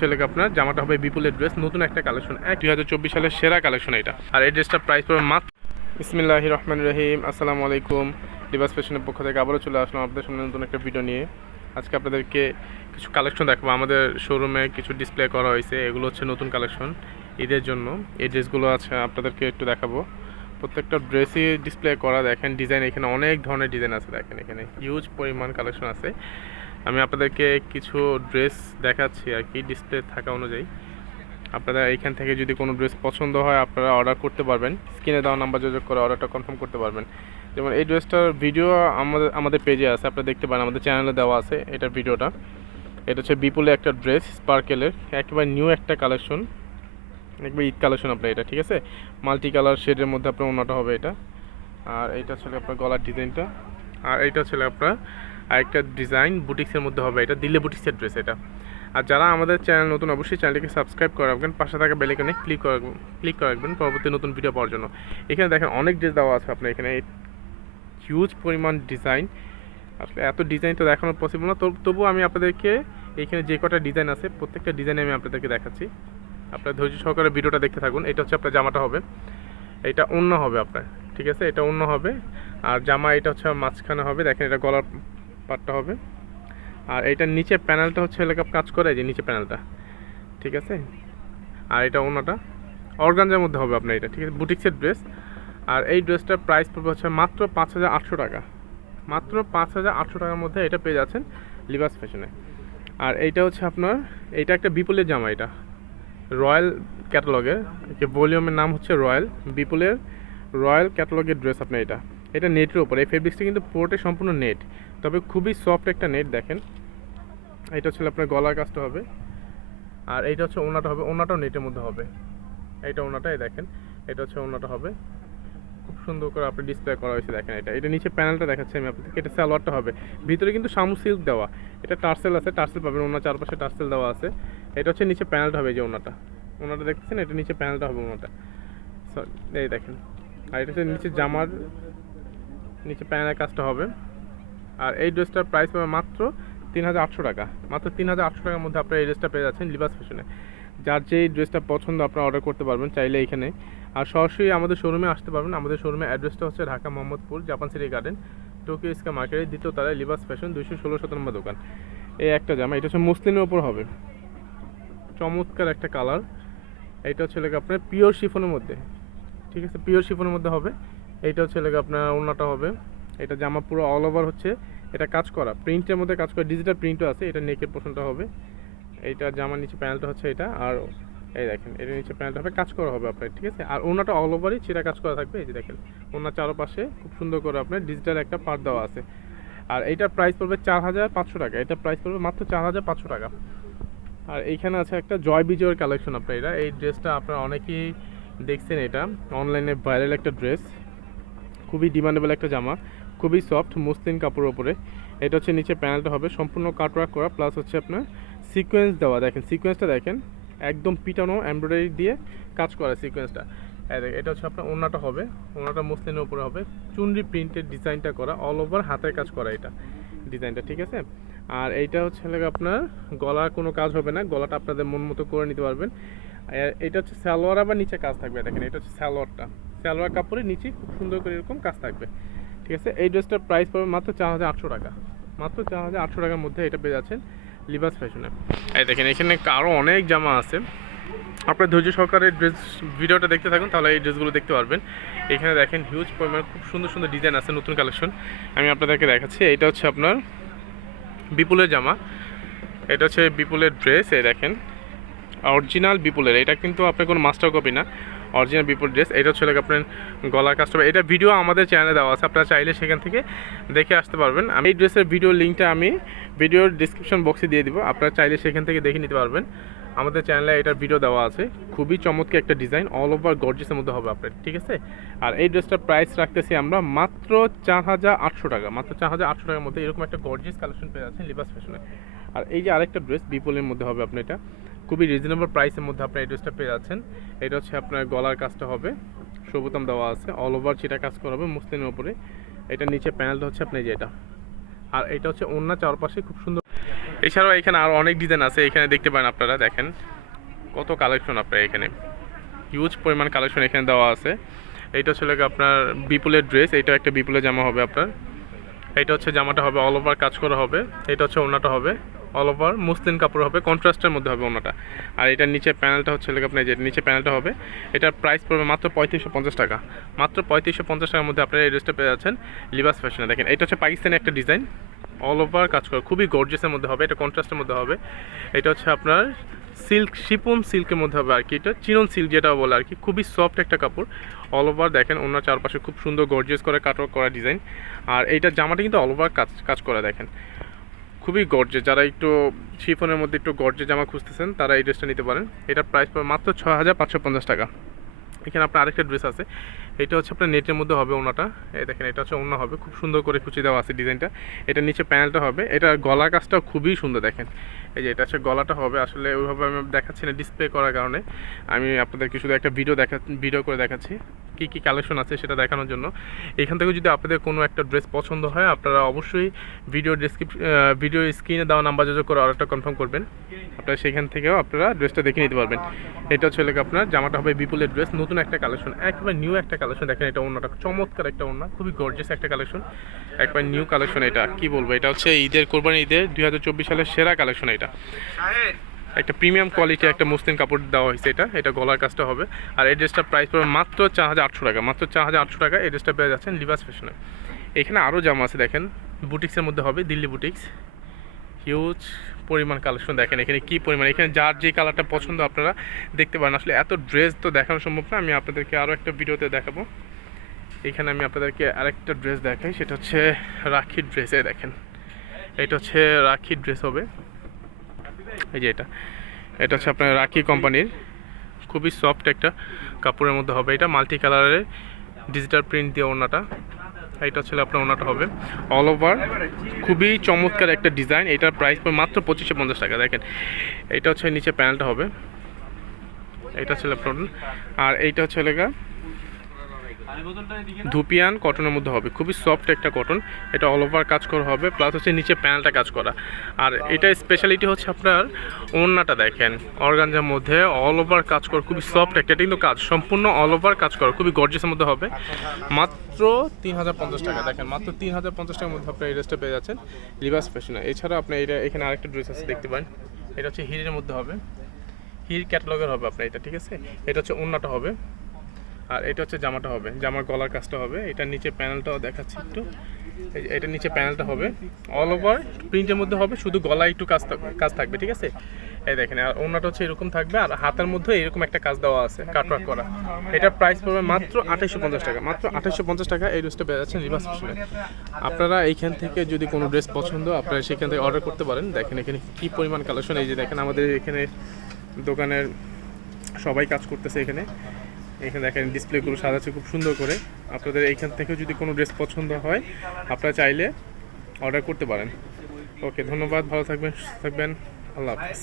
ছেলেকে আপনার, জামাটা হবে বিপুলের ড্রেস নতুন একটা কালেকশন এক দুই হাজার চব্বিশ সালের সেরা কালেকশন এটা। আর এই ড্রেসটার প্রাইস পড়বে মাত্র ইসমিল্লাহ রহমান রহিম, আসসালামু আলাইকুম। লিবাস ফ্যাশনের পক্ষ থেকে আবারও চলে আসলাম আপনাদের সামনে নতুন একটা ভিডিও নিয়ে। আজকে আপনাদেরকে কিছু কালেকশন দেখাবো। আমাদের শোরুমে কিছু ডিসপ্লে করা হয়েছে। এগুলো হচ্ছে নতুন কালেকশন ঈদের জন্য। এই ড্রেসগুলো আছে, আপনাদেরকে একটু দেখাবো। প্রত্যেকটা ড্রেসই ডিসপ্লে করা, দেখেন ডিজাইন এখানে অনেক ধরনের ডিজাইন আছে, দেখেন এখানে। হিউজ পরিমাণ কালেকশন আছে। আমি আপনাদেরকে কিছু ড্রেস দেখাচ্ছি আর কি ডিসপ্লে থাকা অনুযায়ী। আপনারা এইখান থেকে যদি কোনো ড্রেস পছন্দ হয়, আপনারা অর্ডার করতে পারবেন। স্ক্রিনে দেওয়া নাম্বার যোগাযোগ করে অর্ডারটা কনফার্ম করতে পারবেন। যেমন এই ড্রেসটার ভিডিও আমাদের আমাদের পেজে আছে, আপনারা দেখতে পারেন, আমাদের চ্যানেলে দেওয়া আছে এটার ভিডিওটা এটা হচ্ছে বিপুলের একটা ড্রেস স্পার্কেলের একেবারে নিউ একটা কালেকশন একবার ঈদ কালেকশন আপনার এটা, ঠিক আছে? মাল্টি কালার শেডের মধ্যে আপনার অন্যটা হবে এটা। আর এইটা ছিল আপনার গলার ডিজাইনটা আর এইটা ছিল আপনার আরেকটা ডিজাইন বুটিক্সের মধ্যে হবে। এটা দিল্লি বুটিক্সের ড্রেস এটা। আর যারা আমাদের চ্যানেল নতুন, অবশ্যই চ্যানেলটিকে সাবস্ক্রাইব করে রাখবেন। পাশে থাকা বেলাইকনে ক্লিক করে ক্লিক করে রাখবেন পরবর্তী নতুন ভিডিও পাওয়ার জন্য। এখানে দেখেন অনেক ড্রেস দেওয়া আছে আপনার এখানে। হিউজ পরিমাণ ডিজাইন আসলে এত ডিজাইন তো দেখানো পসিবল না। তবু- আমি আপনাদেরকে এইখানে যে কটা ডিজাইন আছে, প্রত্যেকটা ডিজাইন আমি আপনাদেরকে দেখাচ্ছি। আপনার ধৈর্য সহকারে ভিডিওটা দেখতে থাকুন। এটা হচ্ছে আপনার জামাটা হবে। এটা অন্য হবে আপনার, ঠিক আছে? এটা অন্য হবে। আর জামা এটা হচ্ছে মাঝখানে হবে। দেখেন এটা গলার পাটটা হবে। আর এইটার নিচে প্যানেলটা হচ্ছে এলাকা কাজ করে যে নিচে প্যানেলটা। ঠিক আছে? আর এটা অন্যটা অর্গানজার মধ্যে হবে আপনার এটা, ঠিক আছে? বুটিক্সের ড্রেস। আর এই ড্রেসটার প্রাইস পড়বে হচ্ছে মাত্র পাঁচ হাজার আটশো টাকা। মাত্র পাঁচ হাজার আটশো টাকার মধ্যে এটা পেয়ে যাচ্ছেন লিবাস ফ্যাশনে আর এইটা হচ্ছে আপনার, এইটা একটা বিপুলের জামা এটা। রয়্যাল ক্যাটালগের, যে ভলিউমের নাম হচ্ছে রয়্যাল। বিপুলের রয়্যাল ক্যাটালগের ড্রেস আপনার এটা। এটা নেটের উপর। এই ফেব্রিক্সটা কিন্তু পুরোটাই সম্পূর্ণ নেট তবে খুবই সফট একটা নেট দেখেন। এটা হচ্ছে আপনার গলার কাজটা হবে। আর এইটা হচ্ছে ওনাটা হবে। ওনাটাও নেটের মধ্যে হবে। এইটা ওনাটাই দেখেন। এটা হচ্ছে ওনাটা হবে। খুব সুন্দর করে আপনি ডিসপ্লে করা হয়েছে দেখেন এটা। এটা নিচে প্যানেলটা দেখাচ্ছি আমি আপনাদেরকে। এটা সালোয়ারটা হবে। ভিতরে কিন্তু শামু সিল্ক দেওয়া। এটা টার্সেল আছে। টার্সেল পাবেন। ওনার চারপাশে টার্সেল দেওয়া আছে। এটা হচ্ছে নিচে প্যানেলটা হবে এই যে ওনাটা। ওনাটা দেখতেছেন? এটা নিচে প্যানেলটা হবে ওনাটা। সরি এই দেখেন। আর এটা হচ্ছে নিচে জামার নিচে প্যানেলের কাজটা হবে। আর এই ড্রেসটার প্রাইস পাবে মাত্র তিন হাজার আটশো টাকা। মাত্র তিন হাজার আটশো টাকার মধ্যে আপনারা এই ড্রেসটা পেয়ে যাচ্ছেন লিবাস ফ্যাশনে যার যেই ড্রেসটা পছন্দ আপনারা অর্ডার করতে পারবেন চাইলে এখানে। আর সরাসরি আমাদের শোরুমে আসতে পারবেন। আমাদের শোরুমের অ্যাড্রেসটা হচ্ছে Dhaka Mohammadpur, Japan city garden Tokyo ইস্কা মার্কেটের দ্বিতীয় তলায় লিবাস ফ্যাশন দুইশো ষোলো নম্বর দোকান। এই একটা জামা, এটা হচ্ছে মুসলিমের ওপর হবে। চমৎকার একটা কালার এটা হচ্ছে আপনার পিওর শিফনের মধ্যে। ঠিক আছে পিওর শিফনের মধ্যে হবে। এইটা হচ্ছে লেগে আপনার ওড়নাটা হবে। এটা জামা পুরো অল ওভার হচ্ছে। এটা কাজ করা প্রিন্টের মধ্যে কাজ করা ডিজিটাল প্রিন্টও আছে, এটা নেকের পোর্শনটা হবে। এইটা জামার নিচে প্যানেলটা হচ্ছে এটা, আর এই দেখেন, এর নিচে প্যানেলটা হবে, কাজ করা হবে আপনার, ঠিক আছে? আর ওনাটা অল ওভারই সেটা কাজ করা থাকবে, এই যে দেখেন ওনার চারপাশে খুব সুন্দর করে আপনার ডিজিটাল একটা পার্ট দেওয়া আছে। আর এইটার প্রাইস পড়বে চার হাজার পাঁচশো টাকা এটা প্রাইস পড়বে মাত্র চার হাজার পাঁচশো টাকা। আর এইখানে আছে একটা জয় বিজয়ের কালেকশন আপনার এটা এই ড্রেসটা আপনার অনেকেই দেখছেন এটা অনলাইনে ভাইরাল একটা ড্রেস খুবই ডিমান্ডেবল একটা জামা, খুবই সফট মুসলিম কাপড়ের ওপরে এটা হচ্ছে নিচে প্যানেলটা হবে, সম্পূর্ণ কাটওয়ার্ক করা প্লাস হচ্ছে আপনার সিকোয়েন্স দেওয়া। দেখেন সিকোয়েন্সটা দেখেন, একদম পিটানো এমব্রয়ডারি দিয়ে কাজ করা সিকোয়েন্সটা এটা হচ্ছে আপনার ওনাটা হবে ওনাটা মুসলিমের উপরে হবে। চুনরি প্রিন্টের ডিজাইনটা করা অল ওভার হাতের কাজ করা এটা ডিজাইনটা ঠিক আছে? আর এইটা হচ্ছে আপনার গলার কোনো কাজ হবে না, গলাটা আপনাদের মন মতো করে নিতে পারবেন। এটা হচ্ছে সালোয়ার আবার নিচে কাজ থাকবে, দেখেন, এটা হচ্ছে সালোয়ারটা। সালোয়ার কাপড়ের নিচে খুব সুন্দর করে এরকম কাজ থাকবে। ঠিক আছে? এই ড্রেসটার প্রাইস পাবে মাত্র চার হাজার আটশো টাকা। মাত্র চার হাজার আটশো টাকার মধ্যে এটা পেয়ে যাচ্ছেন লিবাস ফ্যাশনে এই দেখেন, এখানে আরও অনেক জামা আছে। আপনার ধৈর্য সহকারে ড্রেস ভিডিওটা দেখতে থাকুন, তাহলে এই ড্রেসগুলো দেখতে পারবেন। এখানে দেখেন হিউজ পরিমাণে খুব সুন্দর সুন্দর ডিজাইন আছে, নতুন কালেকশন আমি আপনাদেরকে দেখাচ্ছি এটা হচ্ছে আপনার বিপুলের জামা। এটা হচ্ছে বিপুলের ড্রেস এই দেখেন। অরিজিনাল বিপুলের, এটা কিন্তু আপনার কোনো মাস্টার কপি না। অরিজিনাল বিপুল ড্রেস এটা হচ্ছে like আপনার গলার কাস্টমার এটা ভিডিও আমাদের চ্যানেলে দেওয়া আছে, আপনারা চাইলে সেখান থেকে দেখে আসতে পারবেন। আমি এই ড্রেসের ভিডিও লিঙ্কটা আমি ভিডিওর ডিসক্রিপশন বক্সে দিয়ে দিব, আপনারা চাইলে সেখান থেকে দেখে নিতে পারবেন। আমাদের চ্যানেলে এটার ভিডিও দেওয়া আছে, খুবই চমৎকার একটা ডিজাইন অল ওভার গর্জেসের মধ্যে হবে আপনার, ঠিক আছে? আর এই ড্রেসটার প্রাইস রাখতেছি আমরা মাত্র চার হাজার আটশো টাকা, মাত্র চার হাজার আটশো টাকার মধ্যে এরকম একটা গর্জিয়াস কালেকশন পেয়ে যাচ্ছেন লিবাস ফ্যাশনে আর এই যে আরেকটা ড্রেস বিপুলের মধ্যে হবে আপনার এটা। খুবই রিজনেবল প্রাইসের মধ্যে আপনার এই ড্রেসটা পেয়ে যাচ্ছেন। এটা হচ্ছে আপনার গলার কাজটা হবে। সবুতাম দেওয়া আছে। অল ওভার সেটা কাজ করা হবে মুসলিমের উপরে। এটা নিচে প্যানেলটা হচ্ছে আপনার এই যে এটা। আর এটা হচ্ছে অন্য চারপাশে খুব সুন্দর। এছাড়াও এখানে আরও অনেক ডিজাইন আছে। এখানে দেখতে পারেন আপনারা, দেখেন। কত কালেকশন আপনার এখানে। হিউজ পরিমাণ কালেকশন এখানে দেওয়া আছে। এইটা গিয়ে আপনার বিপুলের ড্রেস এটা একটা বিপুলের জামা হবে আপনার। এটা হচ্ছে জামাটা হবে অল ওভার কাজ করা হবে। এটা হচ্ছে ওনাটা হবে। অল ওভার মুসলিম কাপড় হবে কন্ট্রাস্টের মধ্যে হবে ওনাটা আর এটার নিচে প্যানেলটা হচ্ছে লেগে আপনার যে নিচে প্যানেলটা হবে, এটার প্রাইস পড়বে মাত্র পঁয়ত্রিশশো পঞ্চাশ টাকা। মাত্র পঁয়ত্রিশশো পঞ্চাশ টাকার মধ্যে আপনারা এই ড্রেসটা পেয়ে যাচ্ছেন লিবাস ফ্যাশনে দেখেন, এটা হচ্ছে পাকিস্তানি একটা ডিজাইন অল ওভার কাজ করা, খুবই গর্জেসের মধ্যে হবে, এটা কন্ট্রাস্টের মধ্যে হবে। এটা হচ্ছে আপনার সিল্ক শিপন সিল্কের মধ্যে হবে আর কি, এটা চিনন সিল্ক যেটা বলে আর কি, খুবই সফট একটা কাপড়। অল ওভার দেখেন, ওনার চারপাশে খুব সুন্দর গর্জিয়াস করে কাটওয়ার্ক করা ডিজাইন আর এইটার জামাটা কিন্তু অল ওভার কাজ কাজ করা, দেখেন। খুবই গর্জে যারা একটু শিফনের মধ্যে একটু গর্জে জামা খুঁজতেছেন, তারা এই ড্রেসটা নিতে পারেন। এটার প্রাইস মাত্র ছ হাজার পাঁচশো পঞ্চাশ টাকা। এখানে আপনার আরেকটা ড্রেস আছে। এটা হচ্ছে আপনার নেটের মধ্যে হবে ওনাটা। এই দেখেন, এটা হচ্ছে ওনা হবে। খুব সুন্দর করে কুচি দেওয়া আছে ডিজাইনটা। এটা নিচে প্যানেলটা হবে। এটা গলা কাজটাও খুবই সুন্দর, দেখেন। এই যে এটা হচ্ছে গলাটা হবে। আসলে ওইভাবে আমি দেখাচ্ছি না ডিসপ্লে করার কারণে। আমি আপনাদেরকে শুধু একটা ভিডিও দেখা ভিডিও করে দেখাচ্ছি। কী কী কালেকশন আছে সেটা দেখানোর জন্য। এখান থেকে যদি আপনাদের কোনো একটা ড্রেস পছন্দ হয়, আপনারা অবশ্যই ভিডিও ডিসক্রিপশন ভিডিও স্ক্রিনে দেওয়া নাম্বার যোগাযোগ করে অর্ডারটা কনফার্ম করবেন। আপনারা সেখান থেকেও আপনারা ড্রেসটা দেখে নিতে পারবেন। এটা হচ্ছে আপনার জামাটা হবে বিপুলের ড্রেস নতুন একটা কালেকশন একবার নিউ একটা কালেকশন দেখেন এটা অন্যটা চমৎকার একটা অন্য খুবই গর্জিয়াস একটা কালেকশন একবার নিউ কালেকশন এটা, কি বলব? এটা হচ্ছে ঈদের কোরবানি ঈদের দুই হাজার চব্বিশ সালের সেরা কালেকশন এটা। একটা প্রিমিয়াম কোয়ালিটি একটা মুসলিম কাপড় দেওয়া হয়েছে এটা এটা গলার কাজটা হবে। আর এই ড্রেসটার প্রাইস পড়বে মাত্র চার হাজার আটশো টাকা, মাত্র চার হাজার আটশো টাকা এই ড্রেসটা পেয়ে যাচ্ছেন লিবাস ফ্যাশনে এখানে আরও জামা আছে দেখেন বুটিক্সের মধ্যে হবে, দিল্লি বুটিক্স হিউজ পরিমাণ কালেকশন দেখেন এখানে কি পরিমাণ, এখানে যার যে কালারটা পছন্দ আপনারা দেখতে পারেন। আসলে এত ড্রেস তো দেখানো সম্ভব না, আমি আপনাদেরকে আরও একটা ভিডিওতে দেখাবো। এখানে আমি আপনাদেরকে আরেকটা ড্রেস দেখাই, সেটা হচ্ছে রাখির ড্রেসে দেখেন। এটা হচ্ছে রাখির ড্রেস হবে। এই যে এটা। এটা হচ্ছে আপনার রাখি কোম্পানির। খুবই সফট একটা কাপড়ের মধ্যে হবে এটা মাল্টি কালারের ডিজিটাল প্রিন্ট দিয়ে ওনাটা এটা ছিল আপনার ওনাটা হবে। অল ওভার খুবই চমৎকার একটা ডিজাইন এটার প্রাইস মাত্র পঁচিশশো পঞ্চাশ টাকা, দেখেন। এটা হচ্ছে নিচে প্যানেলটা হবে। এটা ছিল আপনার। আর এইটা হচ্ছে লেগা ধুপিয়ান কটনের মধ্যে হবে। খুবই সফট একটা কটন এটা অল ওভার কাজ করা হবে প্লাস হচ্ছে নিচে প্যানেলটা কাজ করা। আর এটা স্পেশালিটি হচ্ছে আপনার ওড়নাটা দেখেন। অর্গানজার মধ্যে অল ওভার কাজ করা খুবই সফট একটা। এটা কিন্তু কাজ সম্পূর্ণ অল ওভার কাজ করা খুবই গর্জিয়াসের মধ্যে হবে। মাত্র তিন হাজার পঞ্চাশ টাকা। দেখেন মাত্র তিন হাজার পঞ্চাশ টাকার মধ্যে আপনি এই ড্রেসটা পেয়ে যাচ্ছেন। লিবাস ফ্যাশনে এছাড়া আপনি এটা এখানে আরেকটা ড্রেস আছে দেখতে পারেন। এটা হচ্ছে হিরের মধ্যে হবে। হির ক্যাটালগের হবে আপনার এটা ঠিক আছে? এটা হচ্ছে ওড়নাটা হবে। আর এটা হচ্ছে জামাটা হবে, জামার গলার কাজটা হবে, এটার নিচে প্যানেলটাও দেখাচ্ছি একটু। এটার নিচে প্যানেলটা হবে অল ওভার প্রিন্টের মধ্যে হবে, শুধু গলায় একটু কাজ কাজ থাকবে, ঠিক আছে? এই দেখেন, আর ওনাটা হচ্ছে এরকম থাকবে, আর হাতের মধ্যে এরকম একটা কাজ দেওয়া আছে কাটওয়ার্ক করা। এটার প্রাইস পড়বে মাত্র আঠাইশশো পঞ্চাশ টাকা, মাত্র আঠাইশশো পঞ্চাশ টাকা এই ড্রেসটা পেয়ে যাচ্ছেন রিভার্স ফ্যাশনে আপনারা এইখান থেকে যদি কোনো ড্রেস পছন্দ, আপনারা সেখান থেকে অর্ডার করতে পারেন। দেখেন এখানে কী পরিমাণ কালেকশন এই যে দেখেন আমাদের এখানে দোকানের সবাই কাজ করতেছে এখানে। এখানে দেখেন ডিসপ্লেগুলো সাজাচ্ছে খুব সুন্দর করে। আপনাদের এইখান থেকে যদি কোনো ড্রেস পছন্দ হয়, আপনারা চাইলে অর্ডার করতে পারেন। ওকে, ধন্যবাদ, ভালো থাকবেন থাকবেন, আল্লাহ হাফিজ।